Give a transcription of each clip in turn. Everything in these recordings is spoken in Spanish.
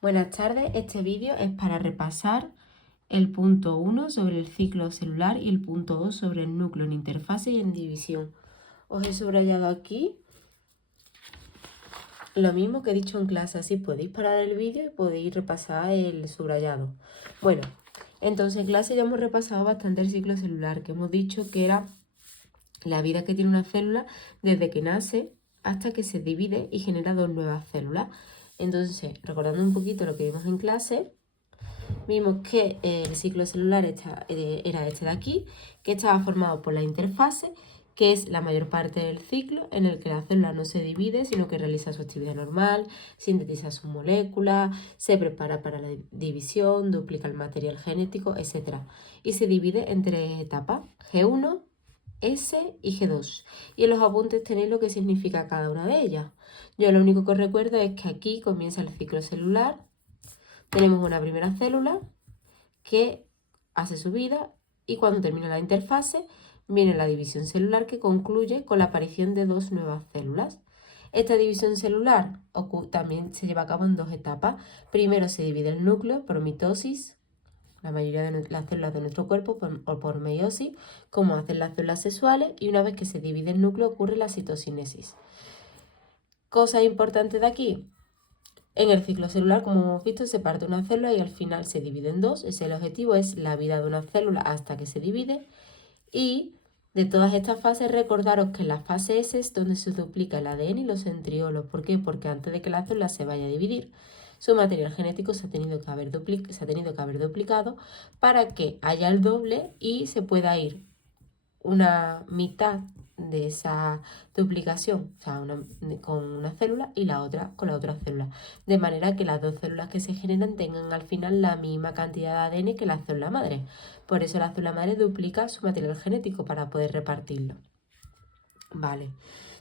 Buenas tardes, este vídeo es para repasar el punto 1 sobre el ciclo celular y el punto 2 sobre el núcleo en interfase y en división. Os he subrayado aquí lo mismo que he dicho en clase, así podéis parar el vídeo y podéis repasar el subrayado. Bueno, entonces en clase ya hemos repasado bastante el ciclo celular, que hemos dicho que era la vida que tiene una célula desde que nace hasta que se divide y genera dos nuevas células. Entonces, recordando un poquito lo que vimos en clase, vimos que el ciclo celular era este de aquí, que estaba formado por la interfase, que es la mayor parte del ciclo en el que la célula no se divide, sino que realiza su actividad normal, sintetiza sus moléculas, se prepara para la división, duplica el material genético, etc. Y se divide en tres etapas, G1, S y G2. Y en los apuntes tenéis lo que significa cada una de ellas. Yo lo único que os recuerdo es que aquí comienza el ciclo celular. Tenemos una primera célula que hace su vida y cuando termina la interfase viene la división celular que concluye con la aparición de dos nuevas células. Esta división celular también se lleva a cabo en dos etapas. Primero se divide el núcleo por mitosis, la mayoría de las células de nuestro cuerpo, o por meiosis, como hacen las células sexuales, y una vez que se divide el núcleo ocurre la citocinesis. Cosa importante de aquí. En el ciclo celular, como hemos visto, se parte una célula y al final se divide en dos. Ese es el objetivo, es la vida de una célula hasta que se divide. Y de todas estas fases, recordaros que en la fase S es donde se duplica el ADN y los centriolos. ¿Por qué? Porque antes de que la célula se vaya a dividir, su material genético se ha tenido que haber duplicado para que haya el doble y se pueda ir una mitad de esa duplicación, o sea, con una célula y la otra con la otra célula, de manera que las dos células que se generan tengan al final la misma cantidad de ADN que la célula madre. Por eso la célula madre duplica su material genético para poder repartirlo. Vale.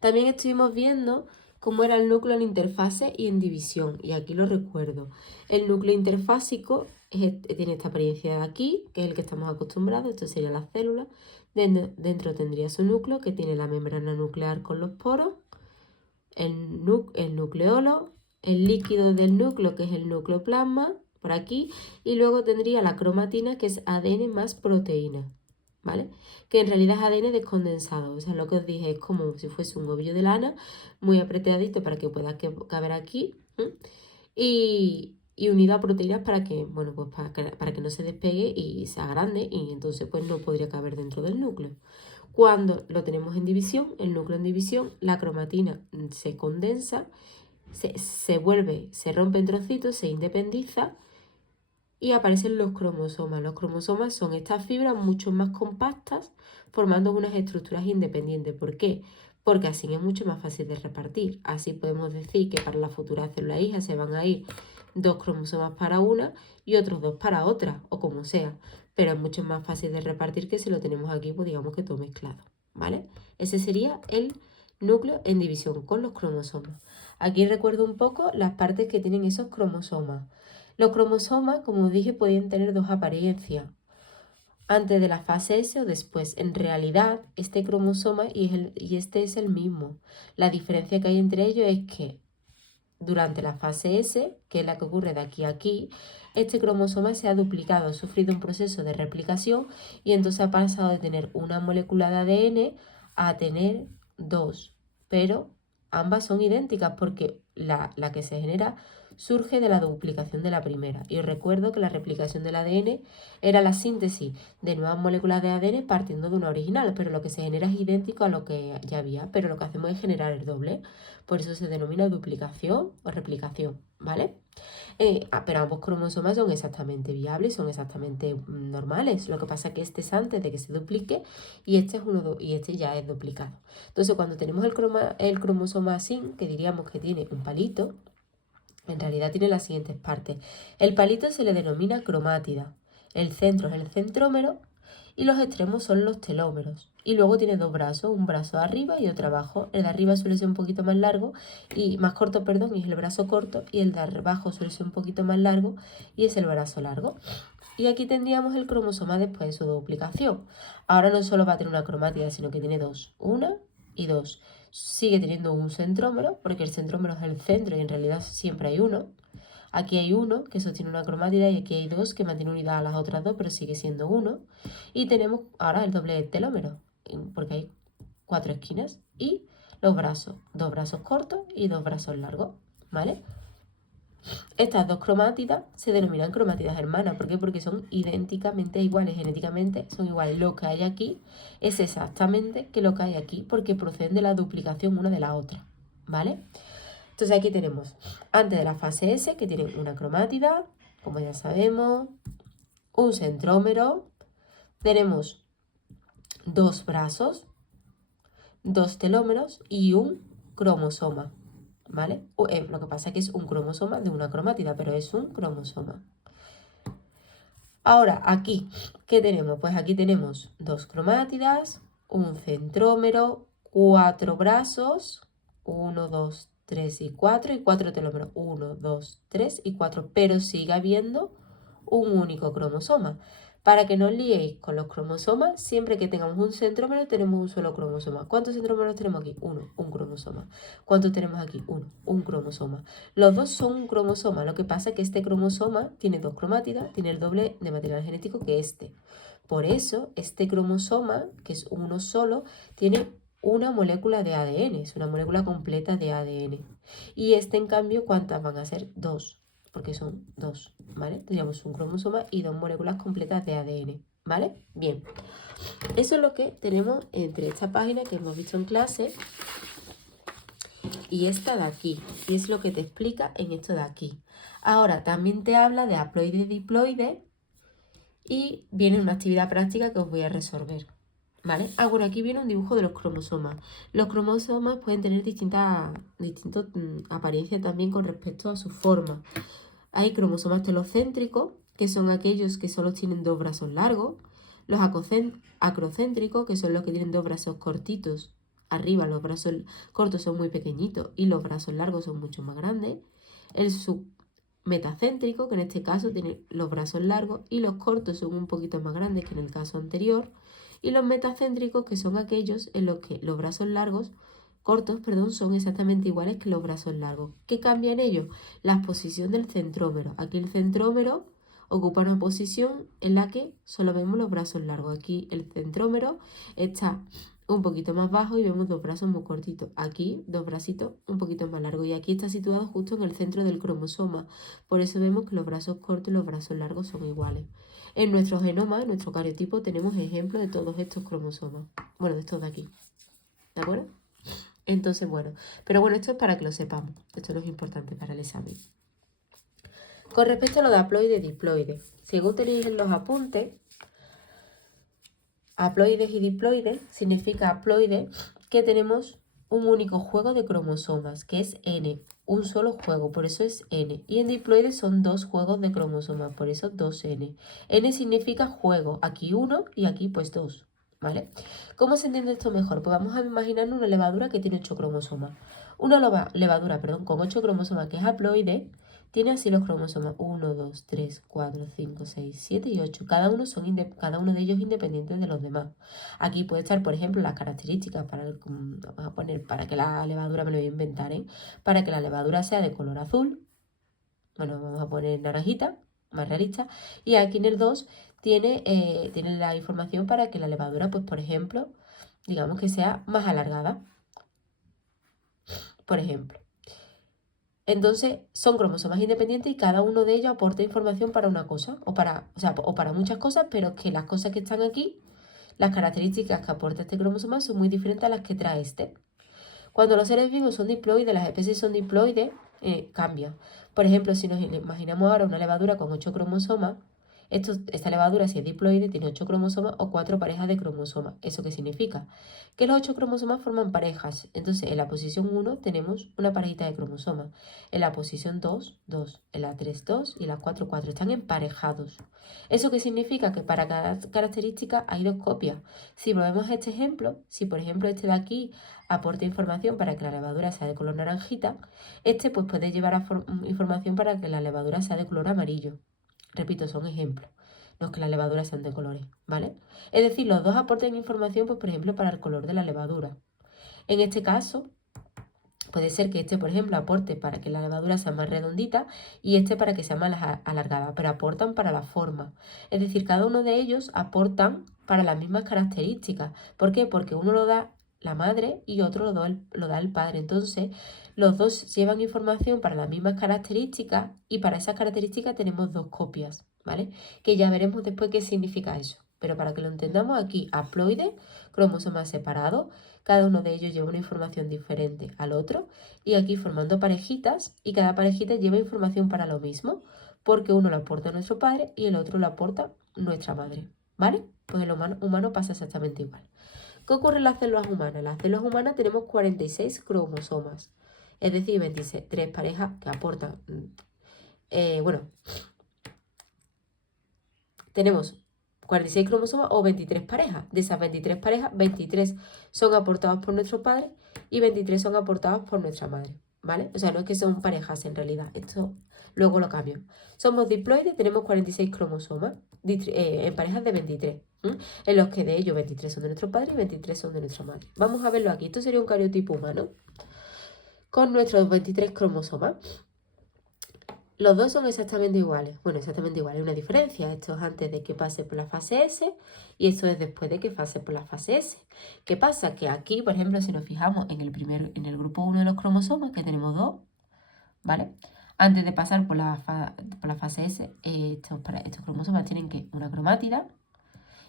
También estuvimos viendo cómo era el núcleo en interfase y en división, y aquí lo recuerdo. El núcleo interfásico tiene esta apariencia de aquí, que es el que estamos acostumbrados, esto sería la célula. Dentro tendría su núcleo, que tiene la membrana nuclear con los poros, el nucleolo, el líquido del núcleo, que es el nucleoplasma, por aquí, y luego tendría la cromatina, que es ADN más proteína, ¿vale? Que en realidad es ADN descondensado, o sea, lo que os dije es como si fuese un ovillo de lana, muy apretadito para que pueda caber aquí, y unido a proteínas para que, bueno, pues para que no se despegue y sea grande, y entonces pues no podría caber dentro del núcleo. Cuando lo tenemos en división, el núcleo en división, la cromatina se condensa, se rompe en trocitos, se independiza y aparecen los cromosomas. Los cromosomas son estas fibras mucho más compactas, formando unas estructuras independientes. ¿Por qué? Porque así es mucho más fácil de repartir. Así podemos decir que para la futura célula hija se van a ir dos cromosomas para una y otros dos para otra, o como sea. Pero es mucho más fácil de repartir que si lo tenemos aquí, pues digamos que todo mezclado, ¿vale? Ese sería el núcleo en división con los cromosomas. Aquí recuerdo un poco las partes que tienen esos cromosomas. Los cromosomas, como os dije, podían tener dos apariencias, antes de la fase S o después. En realidad, este cromosoma y este es el mismo. La diferencia que hay entre ellos es que durante la fase S, que es la que ocurre de aquí a aquí, este cromosoma se ha duplicado, ha sufrido un proceso de replicación y entonces ha pasado de tener una molécula de ADN a tener dos, pero ambas son idénticas porque la que se genera surge de la duplicación de la primera. Y os recuerdo que la replicación del ADN era la síntesis de nuevas moléculas de ADN partiendo de una original, pero lo que se genera es idéntico a lo que ya había, pero lo que hacemos es generar el doble. Por eso se denomina duplicación o replicación, ¿vale? Pero ambos cromosomas son exactamente viables, son exactamente normales. Lo que pasa es que este es antes de que se duplique y este ya es duplicado. Entonces, cuando tenemos el cromosoma así, que diríamos que tiene un palito, en realidad tiene las siguientes partes. El palito se le denomina cromátida. El centro es el centrómero y los extremos son los telómeros. Y luego tiene dos brazos, un brazo arriba y otro abajo. El de arriba suele ser un poquito más largo y más corto, perdón, y es el brazo corto, y el de abajo suele ser un poquito más largo y es el brazo largo. Y aquí tendríamos el cromosoma después de su duplicación. Ahora no solo va a tener una cromátida, sino que tiene dos, una y dos. Sigue teniendo un centrómero, porque el centrómero es el centro y en realidad siempre hay uno. Aquí hay 1 que sostiene una cromática y aquí hay 2 que mantiene unidad a las otras 2, pero sigue siendo 1. Y tenemos ahora el doble telómero, porque hay 4 esquinas. Y los brazos, 2 brazos cortos y 2 brazos largos, ¿vale? Estas dos cromátidas se denominan cromátidas hermanas. ¿Por qué? Porque son idénticamente iguales, genéticamente son iguales. Lo que hay aquí es exactamente que lo que hay aquí, porque proceden de la duplicación una de la otra, ¿vale? Entonces aquí tenemos, antes de la fase S, que tienen una cromátida, como ya sabemos, un centrómero, tenemos 2 brazos, 2 telómeros y un cromosoma, ¿vale? Lo que pasa es que es un cromosoma de una cromátida, pero es un cromosoma. Ahora, aquí, ¿qué tenemos? Pues aquí tenemos 2 cromátidas, un centrómero, 4 brazos, 1, 2, 3 y 4 telómeros, 1, 2, 3 y 4, pero sigue habiendo un único cromosoma. Para que no os liéis con los cromosomas, siempre que tengamos un centrómero tenemos un solo cromosoma. ¿Cuántos centrómeros tenemos aquí? Uno, un cromosoma. ¿Cuántos tenemos aquí? Uno, un cromosoma. Los dos son un cromosoma, lo que pasa es que este cromosoma tiene 2 cromátidas, tiene el doble de material genético que este. Por eso, este cromosoma, que es uno solo, tiene una molécula de ADN, es una molécula completa de ADN. Y este, en cambio, ¿cuántas van a ser? 2, porque son 2, ¿vale? Tendríamos un cromosoma y 2 moléculas completas de ADN, ¿vale? Bien, eso es lo que tenemos entre esta página que hemos visto en clase y esta de aquí, y es lo que te explica en esto de aquí. Ahora, también te habla de haploide y diploide y viene una actividad práctica que os voy a resolver, ¿vale? Bueno, aquí viene un dibujo de los cromosomas. Los cromosomas pueden tener distintas apariencias también con respecto a su forma. Hay cromosomas telocéntricos, que son aquellos que solo tienen 2 brazos largos. Los acrocéntricos, que son los que tienen 2 brazos cortitos. Arriba los brazos cortos son muy pequeñitos y los brazos largos son mucho más grandes. El submetacéntrico, que en este caso tiene los brazos largos y los cortos son un poquito más grandes que en el caso anterior. Y los metacéntricos, que son aquellos en los que los brazos cortos, son exactamente iguales que los brazos largos. ¿Qué cambia en ellos? La posición del centrómero. Aquí el centrómero ocupa una posición en la que solo vemos los brazos largos. Aquí el centrómero está un poquito más bajo y vemos 2 brazos muy cortitos. Aquí 2 bracitos un poquito más largos. Y aquí está situado justo en el centro del cromosoma. Por eso vemos que los brazos cortos y los brazos largos son iguales. En nuestro genoma, en nuestro cariotipo, tenemos ejemplos de todos estos cromosomas. Bueno, de estos de aquí. ¿De acuerdo? Entonces, bueno, pero bueno, esto es para que lo sepamos. Esto no es importante para el examen. Con respecto a lo de haploide y diploide, según tenéis en los apuntes, haploides y diploides significa haploide que tenemos un único juego de cromosomas, que es N, un solo juego, por eso es N. Y en diploides son 2 juegos de cromosomas, por eso 2N. N significa juego, aquí 1 y aquí pues 2. ¿Vale? ¿Cómo se entiende esto mejor? Pues vamos a imaginar una levadura que tiene 8 cromosomas. Una levadura con 8 cromosomas que es haploide tiene así los cromosomas 1, 2, 3, 4, 5, 6, 7 y 8. Cada uno de ellos independientes de los demás. Aquí puede estar, por ejemplo, las características vamos a poner para que la levadura, me lo voy a inventar, para que la levadura sea de color azul. Bueno, vamos a poner naranjita, más realista. Y aquí en el 2 tiene la información para que la levadura, pues por ejemplo, digamos que sea más alargada. Por ejemplo. Entonces, son cromosomas independientes y cada uno de ellos aporta información para una cosa, o para muchas cosas, pero que las cosas que están aquí, las características que aporta este cromosoma son muy diferentes a las que trae este. Cuando los seres vivos son diploides, las especies son diploides, cambia. Por ejemplo, si nos imaginamos ahora una levadura con 8 cromosomas, esta levadura, si es diploide, tiene 8 cromosomas o 4 parejas de cromosomas. ¿Eso qué significa? Que los 8 cromosomas forman parejas. Entonces, en la posición 1 tenemos una parejita de cromosomas. En la posición 2, 2. En la 3, 2. Y en la 4, 4. Están emparejados. ¿Eso qué significa? Que para cada característica hay 2 copias. Si volvemos a este ejemplo, si por ejemplo este de aquí aporta información para que la levadura sea de color naranjita, este pues puede llevar información para que la levadura sea de color amarillo. Repito, son ejemplos, no es que las levaduras sean de colores, ¿vale? Es decir, los dos aportan información, pues por ejemplo, para el color de la levadura. En este caso, Puede ser que este, por ejemplo, aporte para que la levadura sea más redondita y este para que sea más alargada, pero aportan para la forma. Es decir, cada uno de ellos aportan para las mismas características. ¿Por qué? Porque uno lo da la madre y otro lo da el padre. Entonces, los dos llevan información para las mismas características y para esas características tenemos dos copias, ¿vale? Que ya veremos después qué significa eso. Pero para que lo entendamos, aquí haploide, cromosomas separados, cada uno de ellos lleva una información diferente al otro y aquí formando parejitas y cada parejita lleva información para lo mismo porque uno lo aporta nuestro padre y el otro lo aporta nuestra madre, ¿vale? Pues en lo humano pasa exactamente igual. ¿Qué ocurre en las células humanas? En las células humanas tenemos 46 cromosomas, es decir, 23 parejas que aportan, tenemos 46 cromosomas o 23 parejas. De esas 23 parejas, 23 son aportados por nuestro padre y 23 son aportados por nuestra madre, ¿vale? O sea, no es que son parejas en realidad, esto luego lo cambio. Somos diploides, tenemos 46 cromosomas en parejas de 23, en los que de ellos 23 son de nuestro padre y 23 son de nuestra madre. Vamos a verlo aquí, esto sería un cariotipo humano con nuestros 23 cromosomas. Los dos son exactamente iguales. Bueno, exactamente iguales. Hay una diferencia. Esto es antes de que pase por la fase S y esto es después de que pase por la fase S. ¿Qué pasa? Que aquí, por ejemplo, si nos fijamos en el grupo 1 de los cromosomas, que tenemos dos, ¿vale? Antes de pasar por la fase S, estos cromosomas tienen una cromátida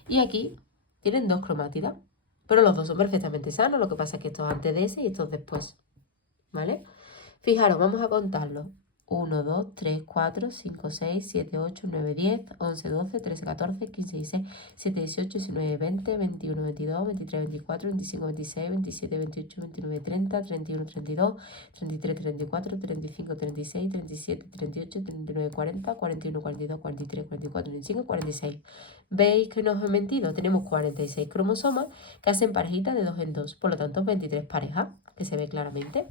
y aquí tienen dos cromátidas. Pero los dos son perfectamente sanos. Lo que pasa es que estos antes de S y estos después, ¿vale? Fijaros, vamos a contarlo. 1, 2, 3, 4, 5, 6, 7, 8, 9, 10, 11, 12, 13, 14, 15, 16, 17, 18, 19, 20, 21, 22, 23, 24, 25, 26, 27, 28, 29, 30, 31, 32, 33, 34, 35, 36, 37, 38, 39, 40, 41, 42, 43, 44, 45, 46. ¿Veis que no os he mentido? Tenemos 46 cromosomas que hacen parejitas de 2 en 2, por lo tanto 23 parejas, que se ve claramente.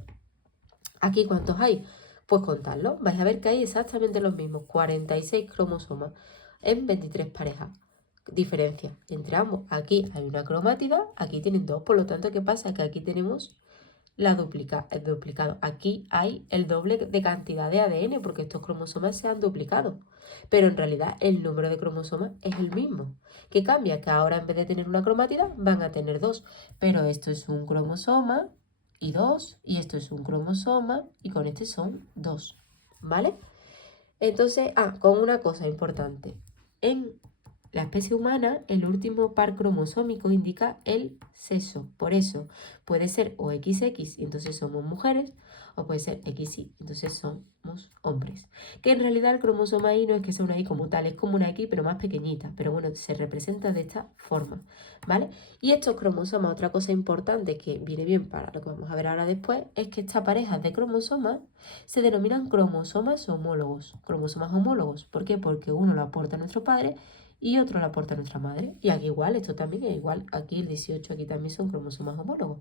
¿Aquí cuántos hay? Pues contadlo. Vais a ver que hay exactamente los mismos, 46 cromosomas en 23 parejas. Diferencia entre ambos. Aquí hay una cromátida, aquí tienen dos. Por lo tanto, ¿qué pasa? Que aquí tenemos el duplicado. Aquí hay el doble de cantidad de ADN porque estos cromosomas se han duplicado. Pero en realidad el número de cromosomas es el mismo. ¿Qué cambia? Que ahora en vez de tener una cromátida van a tener dos. Pero esto es un cromosoma y 2, y esto es un cromosoma, y con este son 2, ¿vale? Entonces, con una cosa importante. En la especie humana, el último par cromosómico indica el sexo. Por eso, puede ser o XX, y entonces somos mujeres, o puede ser XY, entonces somos hombres. Que en realidad el cromosoma Y no es que sea una Y como tal, es como una X, pero más pequeñita. Pero bueno, se representa de esta forma, ¿vale? Y estos cromosomas, otra cosa importante que viene bien para lo que vamos a ver ahora después, es que estas parejas de cromosomas se denominan cromosomas homólogos. Cromosomas homólogos, ¿por qué? Porque uno lo aporta a nuestro padre y otro lo aporta a nuestra madre. Y aquí igual, esto también es igual. Aquí el 18, aquí también son cromosomas homólogos.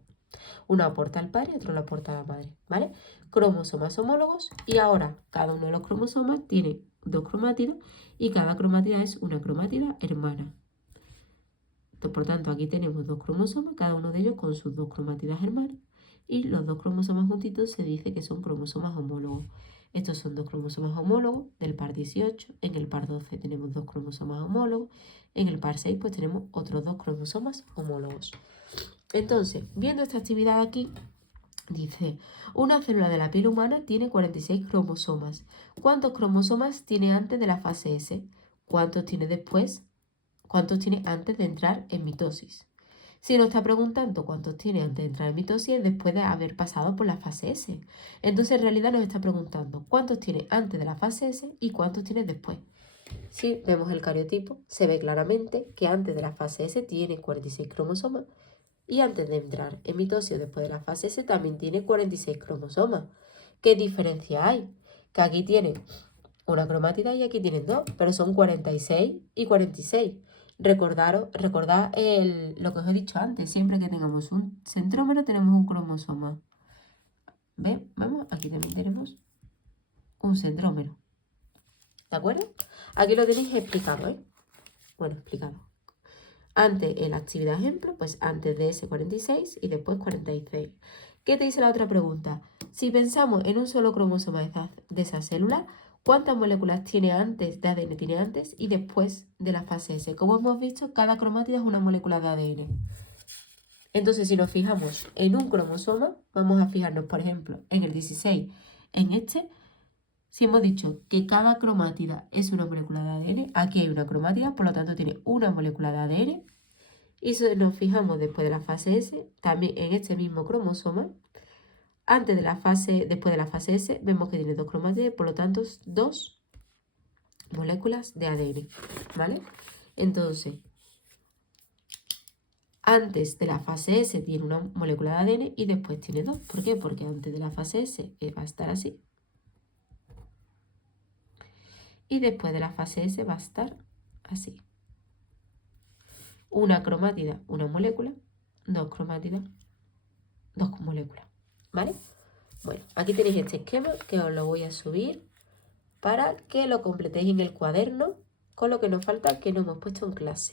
Uno aporta al padre y otro lo aporta a la madre, ¿vale? Cromosomas homólogos y ahora cada uno de los cromosomas tiene dos cromátidas y cada cromátida es una cromátida hermana. Por tanto, aquí tenemos dos cromosomas, cada uno de ellos con sus dos cromátidas hermanas y los dos cromosomas juntitos se dice que son cromosomas homólogos. Estos son dos cromosomas homólogos del par 18, en el par 12 tenemos dos cromosomas homólogos, en el par 6 pues tenemos otros dos cromosomas homólogos. Entonces, viendo esta actividad aquí, dice, una célula de la piel humana tiene 46 cromosomas. ¿Cuántos cromosomas tiene antes de la fase S? ¿Cuántos tiene después? ¿Cuántos tiene antes de entrar en mitosis? Si nos está preguntando cuántos tiene antes de entrar en mitosis es después de haber pasado por la fase S. Entonces en realidad nos está preguntando cuántos tiene antes de la fase S y cuántos tiene después. Si vemos el cariotipo, se ve claramente que antes de la fase S tiene 46 cromosomas y antes de entrar en mitosis después de la fase S también tiene 46 cromosomas. ¿Qué diferencia hay? Que aquí tienen una cromátida y aquí tienen dos, pero son 46 y 46. Recordad lo que os he dicho antes, siempre que tengamos un centrómero tenemos un cromosoma. ¿Ven? Vamos, aquí también tenemos un centrómero. ¿De acuerdo? Aquí lo tenéis explicado, ¿eh? Bueno, explicado. Antes, en la actividad ejemplo, pues antes de ese 46 y después 46. ¿Qué te dice la otra pregunta? Si pensamos en un solo cromosoma de esa célula, ¿cuántas moléculas tiene antes de ADN tiene antes y después de la fase S? Como hemos visto, cada cromátida es una molécula de ADN. Entonces, si nos fijamos en un cromosoma, vamos a fijarnos, por ejemplo, en el 16, en este, si hemos dicho que cada cromátida es una molécula de ADN, aquí hay una cromátida, por lo tanto tiene una molécula de ADN. Y si nos fijamos después de la fase S, también en este mismo cromosoma, después de la fase S, vemos que tiene dos cromátides, por lo tanto, dos moléculas de ADN, ¿vale? Entonces, antes de la fase S tiene una molécula de ADN y después tiene dos. ¿Por qué? Porque antes de la fase S va a estar así. Y después de la fase S va a estar así. Una cromátida, una molécula. Dos cromátidas, dos moléculas. ¿Vale? Bueno, aquí tenéis este esquema que os lo voy a subir para que lo completéis en el cuaderno con lo que nos falta que no hemos puesto en clase.